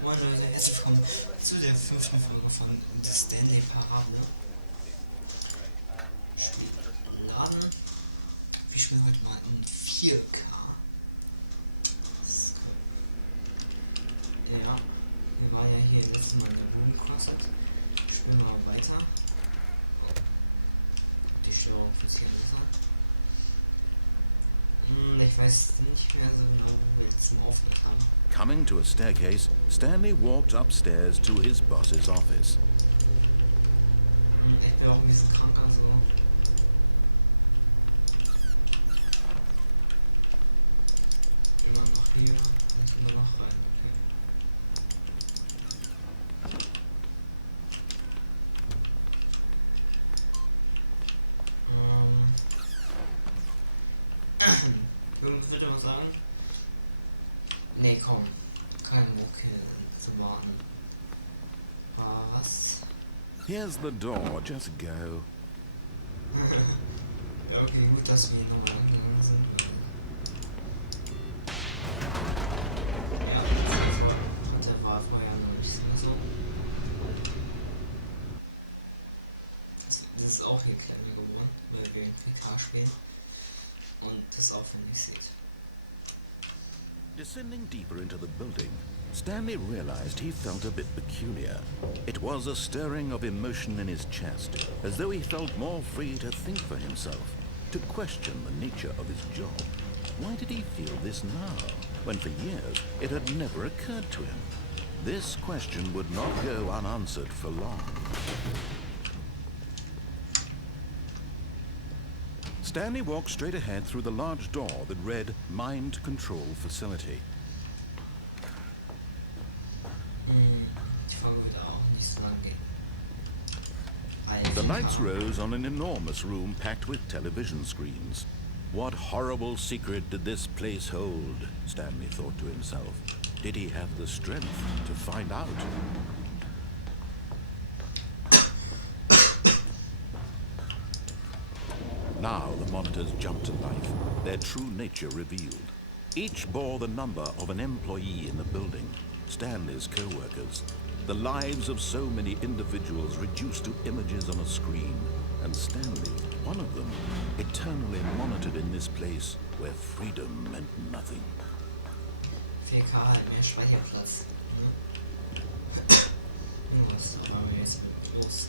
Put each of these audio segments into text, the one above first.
Moin Leute, herzlich willkommen zu der 5. Folge von The Stanley Parable. Spiel laden. Wir spielen heute mal in 4K. Ja, wir waren ja hier letztes Mal in der Boom Crosset. Spielen wir weiter. Oh. Die Steuerung fühlt sich anders an. Ich weiß nicht mehr so genau, wo wir jetzt mal aufgehört haben. Coming to a staircase, Stanley walked upstairs to his boss's office. Ich bin auch ein bisschen krank, also. Immer noch hier, kann ich immer noch rein, okay. Ich würde mal sagen. Nee, komm. Kein Bock hier zu warten. Was? Here's the door, just go. Ja, okay, gut, dass wir nochmal angegangen sind, weil. Ja, war vorher noch nicht so. Das ist auch hier kleiner geworden, weil wir in PK spielen. Und das aufwendig sieht. Descending deeper into the building, Stanley realized he felt a bit peculiar. It was a stirring of emotion in his chest, as though he felt more free to think for himself, to question the nature of his job. Why did he feel this now, when for years it had never occurred to him? This question would not go unanswered for long. Stanley walked straight ahead through the large door that read Mind Control Facility. Die Folge wird auch nicht so lang gehen. The lights rose on an enormous room packed with television screens. What horrible secret did this place hold? Stanley thought to himself. Did he have the strength to find out? Now the monitors jumped to life, their true nature revealed. Each bore the number of an employee in the building, Stanley's co-workers. The lives of so many individuals reduced to images on a screen, and Stanley, one of them, eternally monitored in this place where freedom meant nothing. 4K halt mehr Speicherplatz, ne? Was auf einmal jetzt mit los?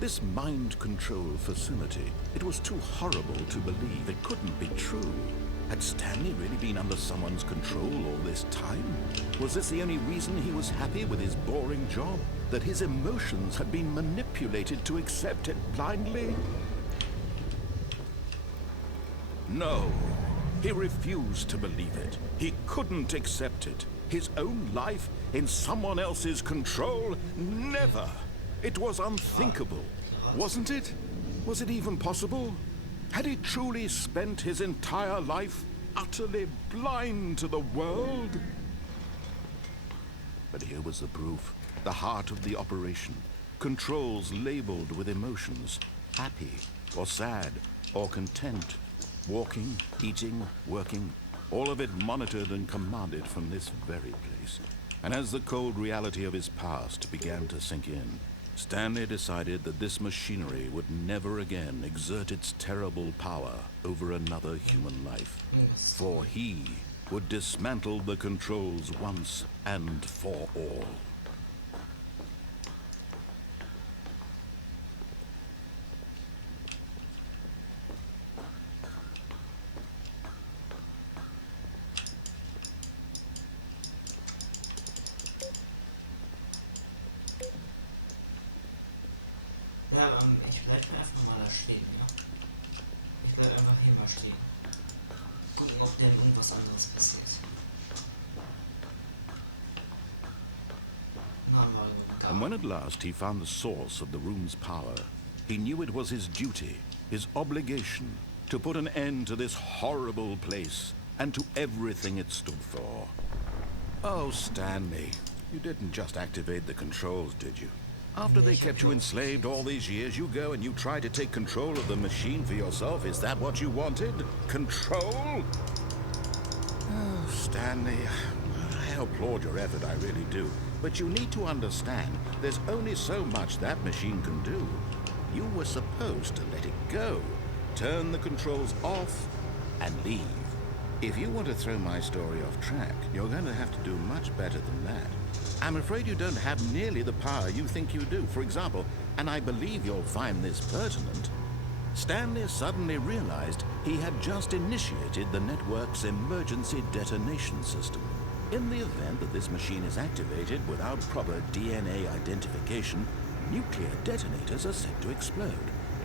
This mind control facility, it was too horrible to believe. It couldn't be true. Had Stanley really been under someone's control all this time? Was this the only reason he was happy with his boring job? That his emotions had been manipulated to accept it blindly? No. He refused to believe it. He couldn't accept it. His own life in someone else's control? Never. It was unthinkable, wasn't it? Was it even possible? Had he truly spent his entire life utterly blind to the world? But here was the proof, the heart of the operation. Controls labeled with emotions, happy or sad or content, walking, eating, working, all of it monitored and commanded from this very place. And as the cold reality of his past began to sink in, Stanley decided that this machinery would never again exert its terrible power over another human life. For he would dismantle the controls once and for all. Ja, ich bleib einfach mal da stehen, ja? Ich bleib einfach hier mal stehen. Gucken, ob dem irgendwas anderes passiert. Nein, war überhaupt gar When at last he found the source of the room's power, he knew it was his duty, his obligation, to put an end to this horrible place and to everything it stood for. Oh, Stanley, you didn't just activate the controls, did you? After they kept you enslaved all these years, you go and you try to take control of the machine for yourself. Is that what you wanted? Control? Oh, Stanley, I help applaud your effort, I really do. But you need to understand, there's only so much that machine can do. You were supposed to let it go, turn the controls off, and leave. If you want to throw my story off track, you're going to have to do much better than that. I'm afraid you don't have nearly the power you think you do. For example, and I believe you'll find this pertinent, Stanley suddenly realized he had just initiated the network's emergency detonation system. In the event that this machine is activated without proper DNA identification, nuclear detonators are set to explode,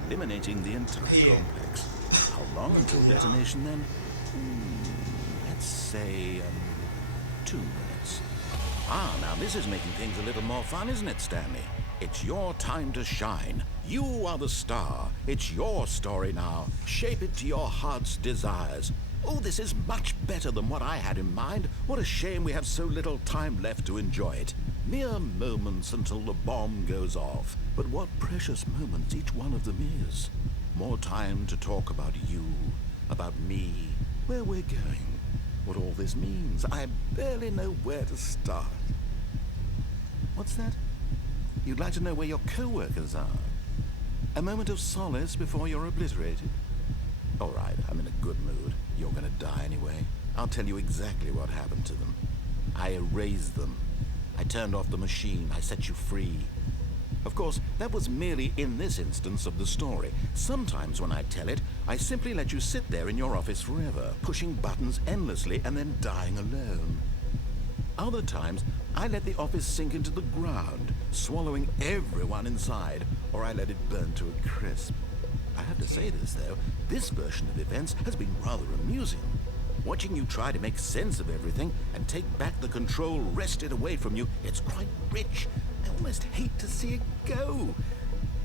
eliminating the entire complex. How long is the detonation then? Let's say 2 minutes. Now this is making things a little more fun, isn't it, Stanley? It's your time to shine. You are the star. It's your story now. Shape it to your heart's desires. Oh, this is much better than what I had in mind. What a shame we have so little time left to enjoy it. Mere moments until the bomb goes off. But what precious moments each one of them is. More time to talk about you, about me, where we're going, what all this means. I barely know where to start. What's that? You'd like to know where your co-workers are? A moment of solace before you're obliterated? All right, I'm in a good mood. You're gonna die anyway. I'll tell you exactly what happened to them. I erased them. I turned off the machine. I set you free. Of course, that was merely in this instance of the story. Sometimes when I tell it, I simply let you sit there in your office forever, pushing buttons endlessly and then dying alone. Other times, I let the office sink into the ground, swallowing everyone inside, or I let it burn to a crisp. I have to say this, though, this version of events has been rather amusing. Watching you try to make sense of everything and take back the control wrested away from you, it's quite rich. I almost hate to see it go.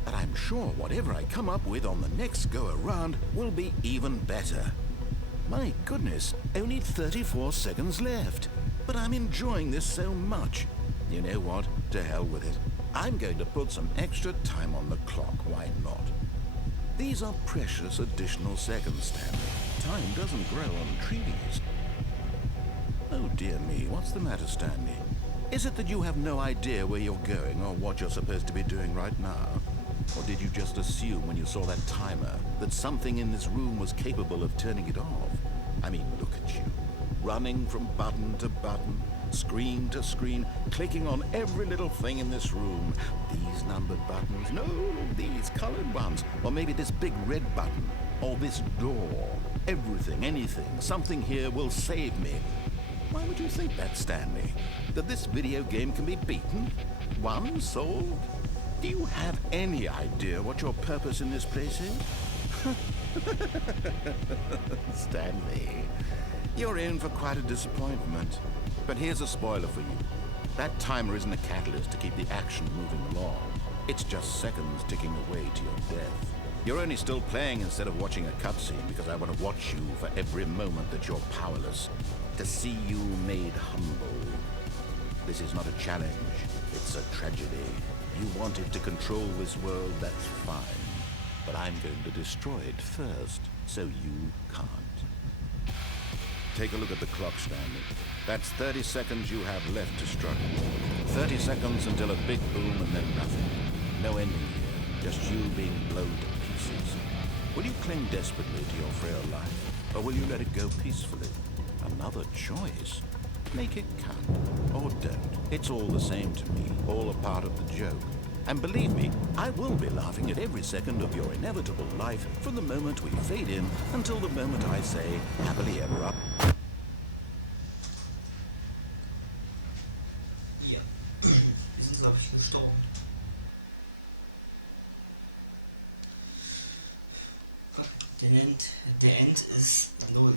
But I'm sure whatever I come up with on the next go-around will be even better. My goodness, only 34 seconds left. But I'm enjoying this so much. You know what? To hell with it. I'm going to put some extra time on the clock, why not? These are precious additional seconds, Stanley. Time doesn't grow on trees. Oh dear me, what's the matter, Stanley? Is it that you have no idea where you're going or what you're supposed to be doing right now? Or did you just assume when you saw that timer that something in this room was capable of turning it off? I mean, look at you. Running from button to button, screen to screen, clicking on every little thing in this room. These numbered buttons, no, these colored ones. Or maybe this big red button, or this door. Everything, anything, something here will save me. Why would you think that, Stanley? That this video game can be beaten? Won? Solved? Do you have any idea what your purpose in this place is? Stanley, you're in for quite a disappointment. But here's a spoiler for you. That timer isn't a catalyst to keep the action moving along. It's just seconds ticking away to your death. You're only still playing instead of watching a cutscene because I want to watch you for every moment that you're powerless. To see you made humble. This is not a challenge. It's a tragedy. You wanted to control this world, that's fine. But I'm going to destroy it first, so you can't. Take a look at the clock, Stanley. That's 30 seconds you have left to struggle. 30 seconds until a big boom and then nothing. No ending here, just you being blown to pieces. Will you cling desperately to your frail life, or will you let it go peacefully? Another choice. Make it count, or don't. It's all the same to me, all a part of the joke. And believe me, I will be laughing at every second of your inevitable life from the moment we fade in until the moment I say, happily ever after. Ja, wir sind, glaube ich, gestorben. Okay, der End ist LOL.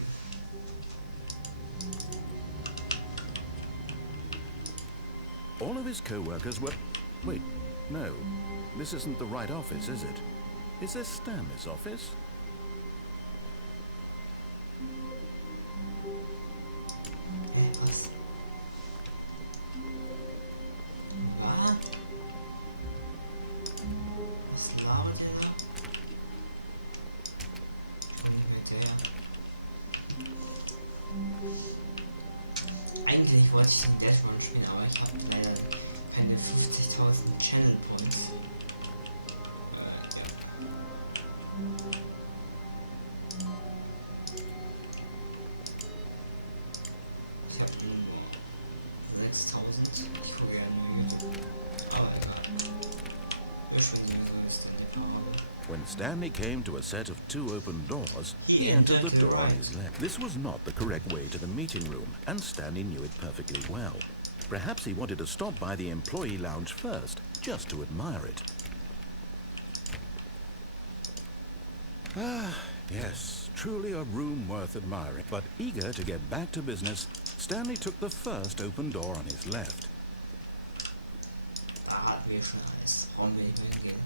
All of his co-workers were... Wait, no. This isn't the right office, is it? Is this Stanley's office? Was? Was labert der da? Ich komm nicht mehr hinterher. Eigentlich wollte ich den Dashboard spielen, aber ich habe leider keine 50.000 Channel Points. Ja. Ich habe nur 6.000. Ich gucke ja nur YouTube. Aber egal. Wir spielen sowieso Stanley Parable. When Stanley came to a set of 2 open doors, He entered the right. This was not the correct way to the meeting room, and Stanley knew it perfectly well. Perhaps he wanted to stop by the employee lounge first, just to admire it. Ah, yes, truly a room worth admiring. But eager to get back to business, Stanley took the first open door on his left. Da hatten wir schon alles. Warum will ich mal hingehen?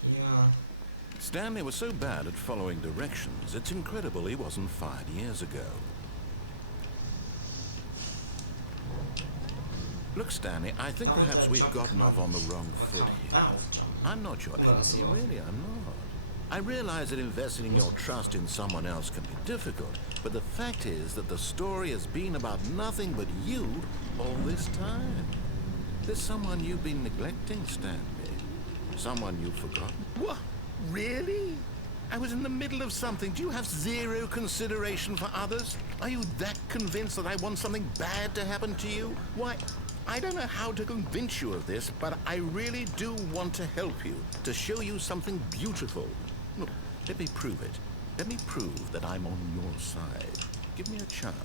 Hier. Stanley was so bad at following directions, it's incredible he wasn't fired years ago. Look, Stanley, I think Darunter we've jumpen gotten kann man off on the nicht. wrong Aber kann man foot. darauf jumpen? I'm not sure. Guck mal, das sogar offen. Really, I'm not. I realize that investing Muss your man trust können. in someone else can be difficult, but the fact is that the story has been about nothing but you all this time. There's someone you've been neglecting, Stanley. Someone you've forgotten. What? Really? I was in the middle of something. Do you have zero consideration for others? Are you that convinced that I want something bad to happen to you? Why, I don't know how to convince you of this, but I really do want to help you, to show you something beautiful. Look, let me prove it. Let me prove that I'm on your side. Give me a chance.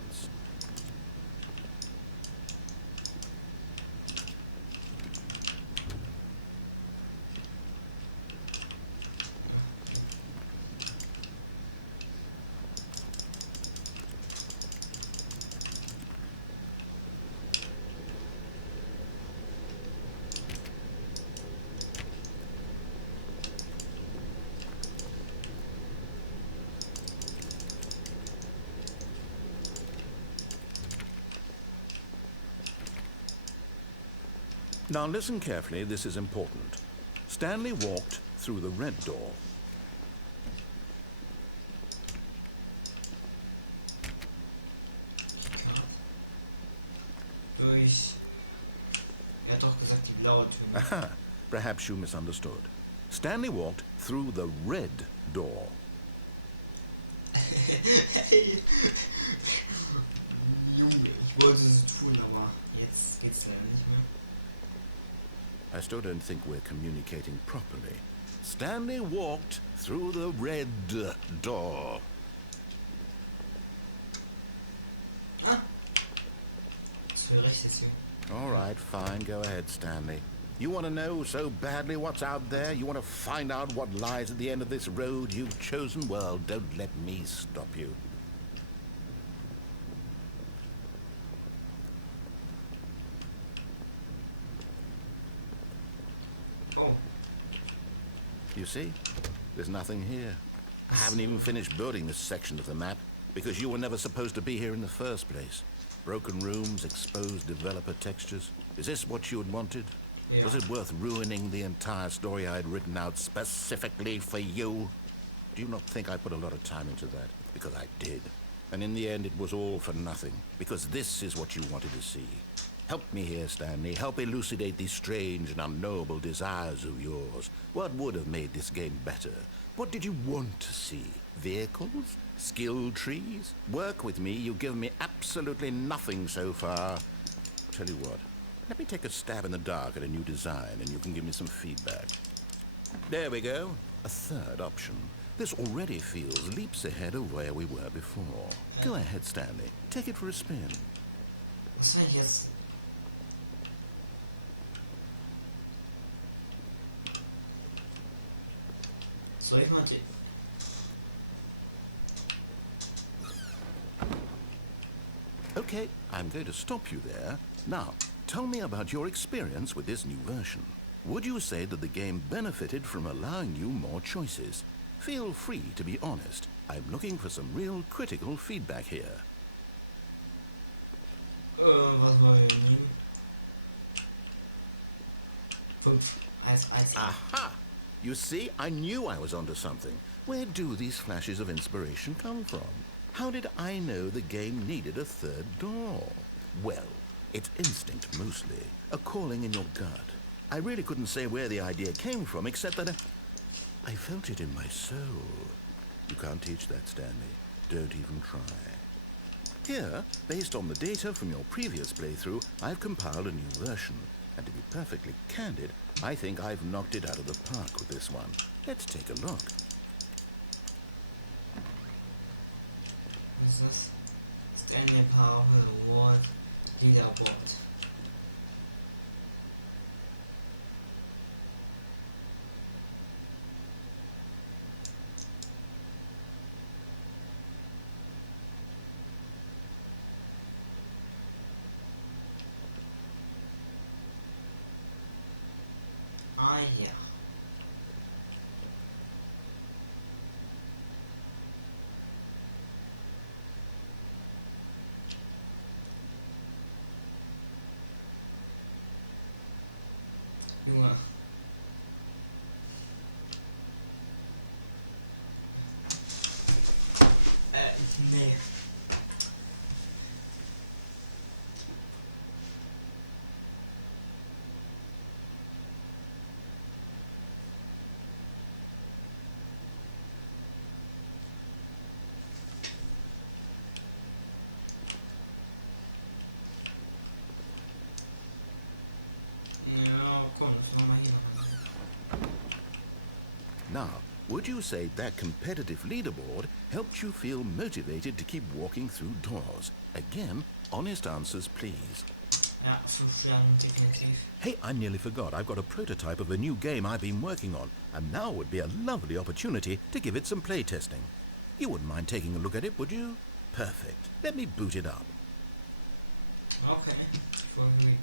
Now listen carefully, this is important. Stanley walked through the red door. Keycard. Durch. Er hat doch gesagt, die blaue Tür. Ne? Perhaps you misunderstood. Stanley walked through the red door. Hey. Junge, ich wollte es tun, aber jetzt geht's leider nicht mehr. I still don't think we're communicating properly. Stanley walked through the red door. Ah! Das für rechte Tür. All right, fine. Go ahead, Stanley. You want to know so badly what's out there? You want to find out what lies at the end of this road you've chosen? Well, don't let me stop you. Oh. You see? There's nothing here. I haven't even finished building this section of the map because you were never supposed to be here in the first place. Broken rooms, exposed developer textures. Is this what you had wanted? Yeah. Was it worth ruining the entire story I had written out specifically for you? Do you not think I put a lot of time into that? Because I did. And in the end, it was all for nothing. Because this is what you wanted to see. Help me here, Stanley. Help elucidate these strange and unknowable desires of yours. What would have made this game better? What did you want to see? Vehicles? Skill trees? Work with me. You've given me absolutely nothing so far. Tell you what. Let me take a stab in the dark at a new design, and you can give me some feedback. There we go. A third option. This already feels leaps ahead of where we were before. Go ahead, Stanley. Take it for a spin. Was wenn ich jetzt... Soll ich mal die... Okay, I'm going to stop you there. Now, tell me about your experience with this new version. Would you say that the game benefited from allowing you more choices? Feel free to be honest. I'm looking for some real critical feedback here. Was wollen wir nehmen? 5, 1A. Ah, you see, I knew I was onto something. Where do these flashes of inspiration come from? How did I know the game needed a third door? Well, it's instinct mostly, a calling in your gut. I really couldn't say where the idea came from, except that I felt it in my soul. You can't teach that, Stanley. Don't even try. Here, based on the data from your previous playthrough, I've compiled a new version. And to be perfectly candid, I think I've knocked it out of the park with this one. Let's take a look. Was ist das? Stanley Parable Award Leaderboard. Ah ja. Junge. Nee. Ja, komm, lass noch mal hier dran. Now, would you say that competitive leaderboard helped you feel motivated to keep walking through doors? Again, honest answers, please. Ja, 5 Sterne, definitiv. Hey, I nearly forgot. I've got a prototype of a new game I've been working on, and now would be a lovely opportunity to give it some play testing. You wouldn't mind taking a look at it, would you? Perfect. Let me boot it up. Okay, die Folge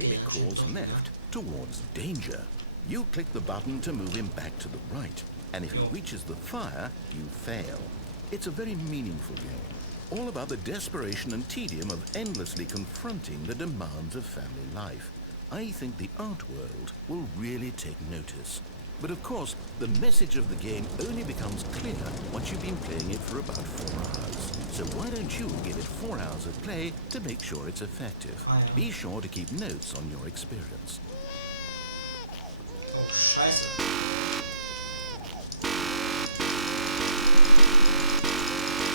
geht anscheinend doch länger. Towards danger. You click the button to move him back to the right, and if he reaches the fire, you fail. It's a very meaningful game, all about the desperation and tedium of endlessly confronting the demands of family life. I think the art world will really take notice. But of course, the message of the game only becomes clear once you've been playing it for about 4 hours. So why don't you give it 4 hours of play to make sure it's effective? Be sure to keep notes on your experience. Oh, scheiße.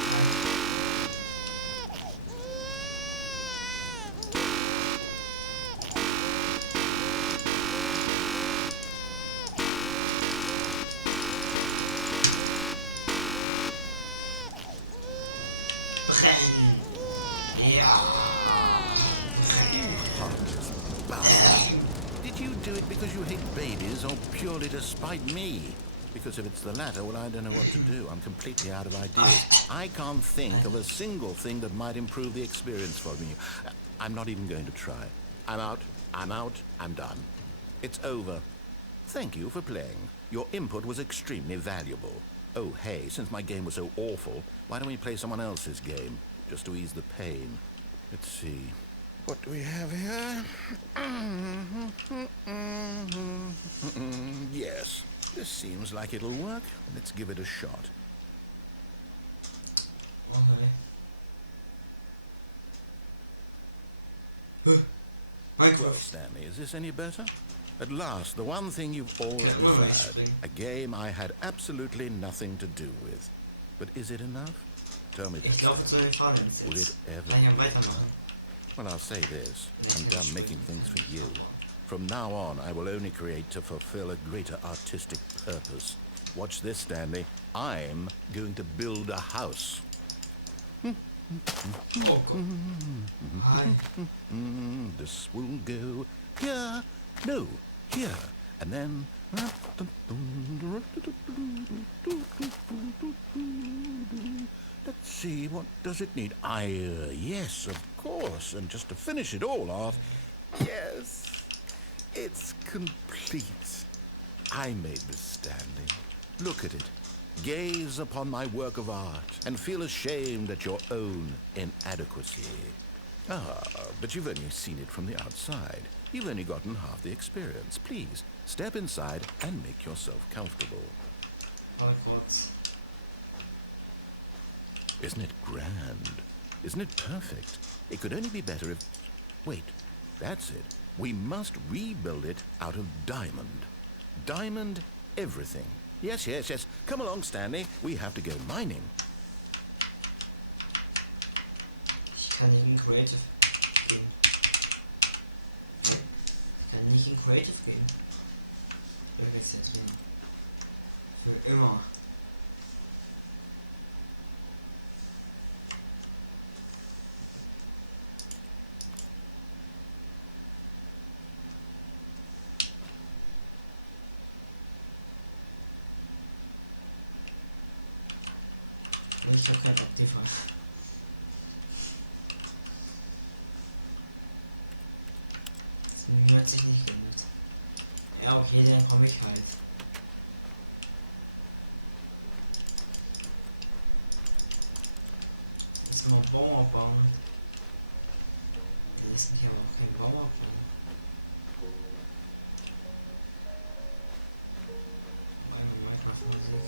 Hi. Brennen! Ja! Brennen! Did you do it because you hate babies or purely to spite me? Because if it's the latter, well, I don't know what to do. I'm completely out of ideas. I can't think of a single thing that might improve the experience for me. I'm not even going to try. I'm out, I'm done. It's over. Thank you for playing. Your input was extremely valuable. Oh, hey, since my game was so awful, why don't we play someone else's game, just to ease the pain? Let's see. What do we have here? Yes, this seems like it'll work. Let's give it a shot. Okay. Minecraft. Stanley, is this any better? At last, the one thing you've always Kann immer noch nicht had, springen. a game I had absolutely nothing to do with. But is it enough? Tell me. Ich laufe zu den Fallens jetzt. Kann ich weitermachen? Well, I'll say this. Ne, kann ich springen, kann ich abbauen. From now on, I will only create to fulfill a greater artistic purpose. Watch this, Stanley. I'm going to build a house. Oh Gott. Hi. This will go here. No, here. And then... Let's see, what does it need? Yes, of course. And just to finish it all off... Yes, it's complete. I made this, Stanley. Look at it. Gaze upon my work of art and feel ashamed at your own inadequacy. But you've only seen it from the outside. You've only gotten half the experience. Please, step inside and make yourself comfortable. Oh Gott. Isn't it grand? Isn't it perfect? It could only be better if... Wait, that's it. We must rebuild it out of diamond. Diamond everything. Yes, yes, yes. Come along, Stanley. We have to go mining. Ich kann nicht in Creative gehen. Ich kann nicht in Creative gehen. Ich bleibe jetzt der Trainer. Für immer. Und ich habe keinen Optifer. Das Menü hat sich nicht geändert. Ja, okay, dann komme ich halt. Lass mal Baum abbauen. Er lässt mich aber auch keinen Baum abbauen. Auf einmal Minecraft-Musik.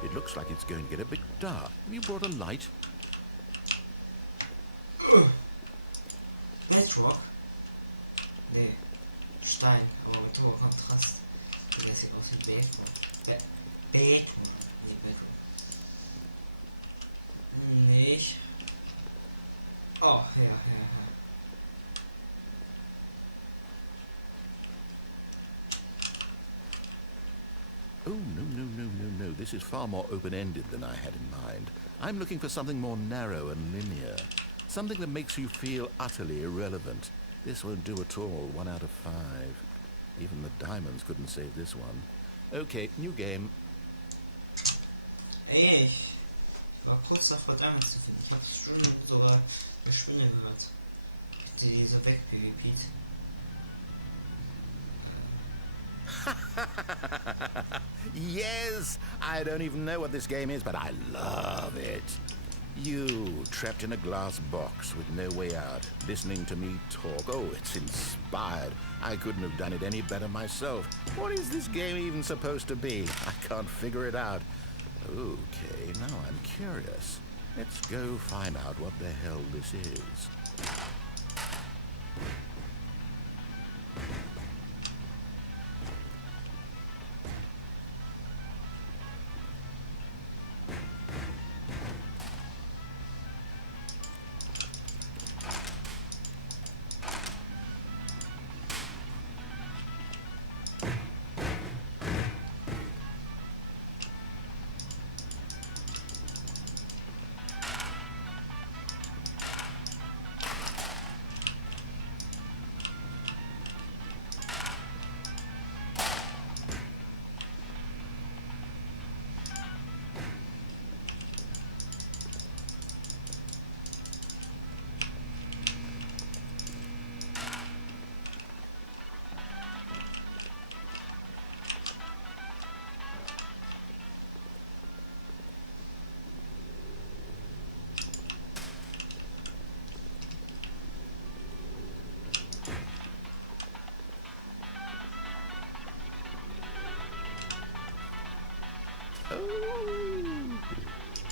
It looks like it's going to get a bit dark. You brought a light? Bedrock? Nee. Stein, aber mit hoher Kontrast. Digga, das sieht aus wie Bedrock. Bedrock. Nee, Bedrock. Nicht. Oh, ja. Oh, no. This is far more open-ended than I had in mind. I'm looking for something more narrow and linear. Something that makes you feel utterly irrelevant. This won't do at all. 1 out of 5. Even the diamonds couldn't save this one. Okay, new game. Ey, ich war kurz davor, Diamonds zu finden. Ich habe schon sogar eine Spinne gehört. Die so weg-PvP't. Yes! I don't even know what this game is, but I love it. You, trapped in a glass box with no way out, listening to me talk. Oh, it's inspired. I couldn't have done it any better myself. What is this game even supposed to be? I can't figure it out. Okay, now I'm curious. Let's go find out what the hell this is.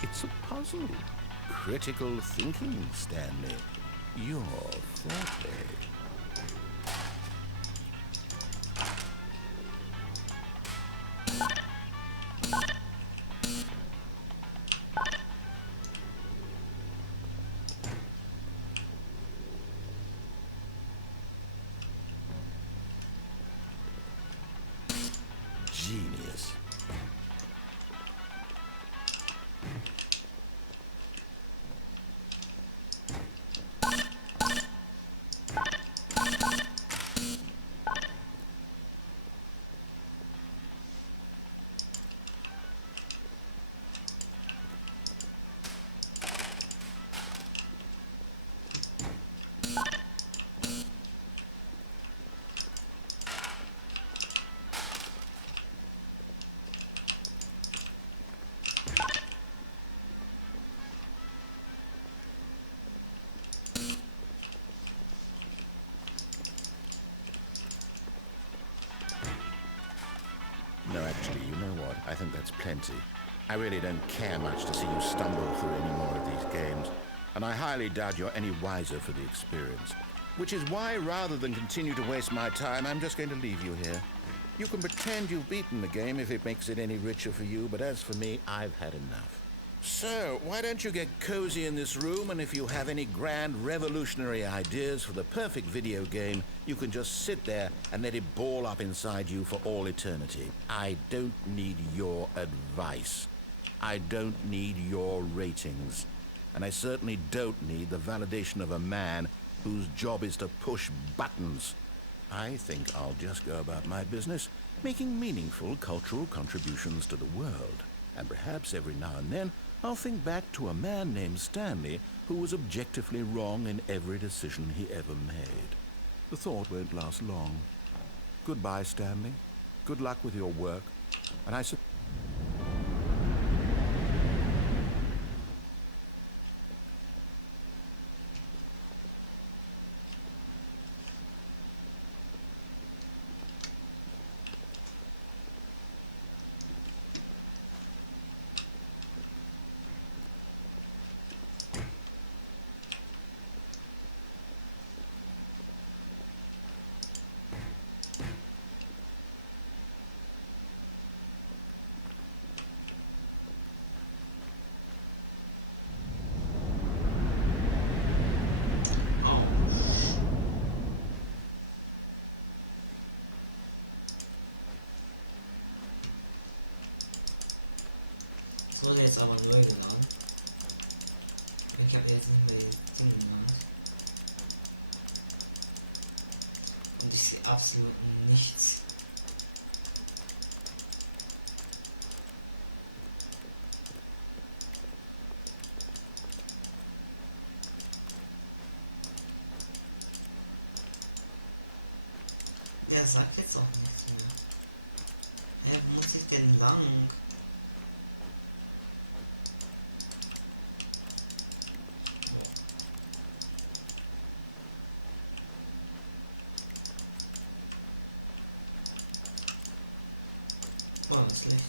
It's a puzzle. Critical thinking, Stanley. You're forte. Genius. that's plenty. I really don't care much to see you stumble through any more of these games, and I highly doubt you're any wiser for the experience. Which is why, rather than continue to waste my time, I'm just going to leave you here. You can pretend you've beaten the game if it makes it any richer for you, but as for me, I've had enough. So, why don't you get cozy in this room, and if you have any grand revolutionary ideas for the perfect video game, you can just sit there and let it ball up inside you for all eternity. I don't need your advice. I don't need your ratings. And I certainly don't need the validation of a man whose job is to push buttons. I think I'll just go about my business, making meaningful cultural contributions to the world. And perhaps every now and then, I'll think back to a man named Stanley who was objectively wrong in every decision he ever made. The thought won't last long. Goodbye, Stanley. Good luck with your work. And I suppose... Oh. Es wurde jetzt aber neu geladen. Ich habe jetzt nicht mehr die Dinge in der Hand. Und ich sehe absolut nichts. Der sagt jetzt auch nichts mehr. Hä, wo muss ich denn lang? Boah. Oh, das Licht.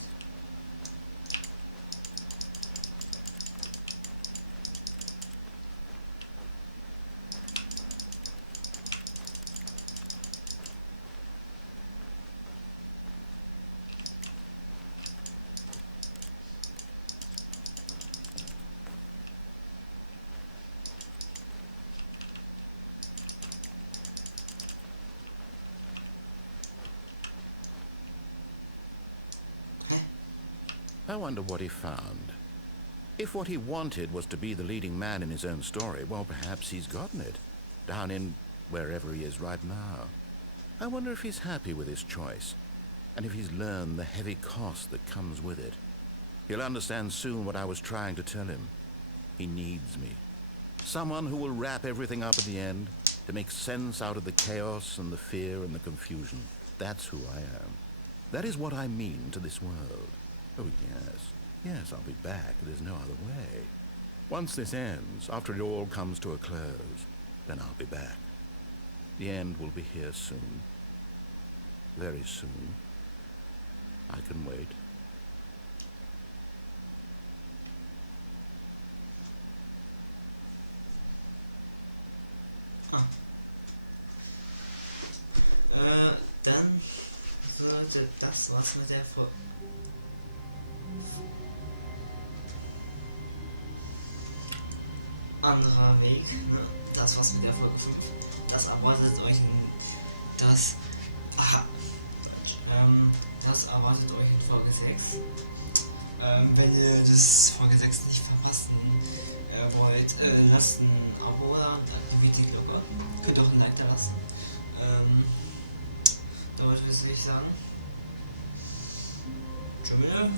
I wonder what he found. If what he wanted was to be the leading man in his own story, well, perhaps he's gotten it. Down in wherever he is right now. I wonder if he's happy with his choice, and if he's learned the heavy cost that comes with it. He'll understand soon what I was trying to tell him. He needs me. Someone who will wrap everything up at the end, to make sense out of the chaos and the fear and the confusion. That's who I am. That is what I mean to this world. Oh, yes, I'll be back. There's no other way. Once this ends, after it all comes to a close, then I'll be back. The end will be here soon. Very soon. I can wait. Dann sollte das was mit der Folge. Anderer Weg, ne? Das was mit der Folge 5. Das erwartet euch in das. Deutsch. Das erwartet euch in Folge 6. Wenn ihr das Folge 6 nicht verpassen wollt, lasst ein Abo da und aktiviert die Glocke. Könnt auch ein Like da lassen. Damit würde ich sagen. Tschüss.